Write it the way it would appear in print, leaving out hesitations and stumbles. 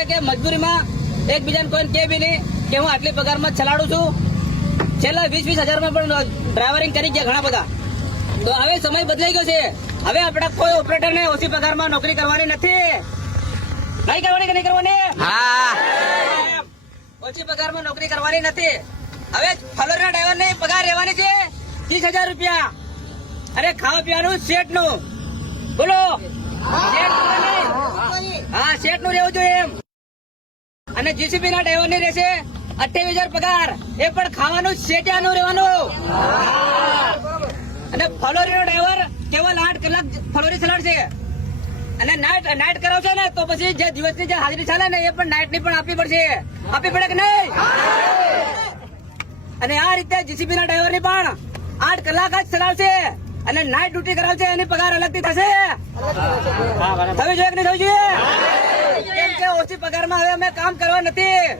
છે કે મજબૂરીમાં એકબીજાને કોઈને કે બી નહીં કે હું આટલી પગારમાં ચલાડું છું. છેલ્લા 20-20 હજારમાં પણ ડ્રાઈવરિંગ કરી ગયા ઘણા બધા. તો હવે સમય બદલાઈ ગયો છે. હવે આપડા કોઈ ઓપરેટરને ઓછી પગારમાં નોકરી કરવાની નથી. નહીં કરવાની કે નહીં કરવાની? ઓછી પગારમાં નોકરી કરવાની નથી. હવે ફલોરીના ડ્રાઈવરને પગાર રહેવાની છે 30,000 રૂપિયા. અરે ખાવા પીવાનું સેટ નું બોલો. હા, સેટ નું રહેવું જોઈએ એમ. અને જીસીબી ના ડ્રાઈવર ની રહેશે 28,000 પગાર. એ પણ ખાવાનું સેટિયાનું રહેવાનું. અને ફલોરી નો ડ્રાઈવર કેવલ 8 કલાક ફલોરી ચલાડશે. અને નાઇટ કરાવશે ને તો પછી જે દિવસની જે હાજરી ચાલે ને એ પણ નાઇટ ની પણ આપવી પડશે. આપવી પડે કે નહીં? અને આ રીતે જીસીબી ના ડ્રાઈવર ની પણ 8 કલાક જ ચલાવશે અને નાઇટ ડ્યુટી કરાવશે. એની પગાર અલગથી થશે. થવી જોઈએ કે નહીં થવી જોઈએ? કેમ કે ઓછી પગારમાં હવે અમે કામ કરવા નથી.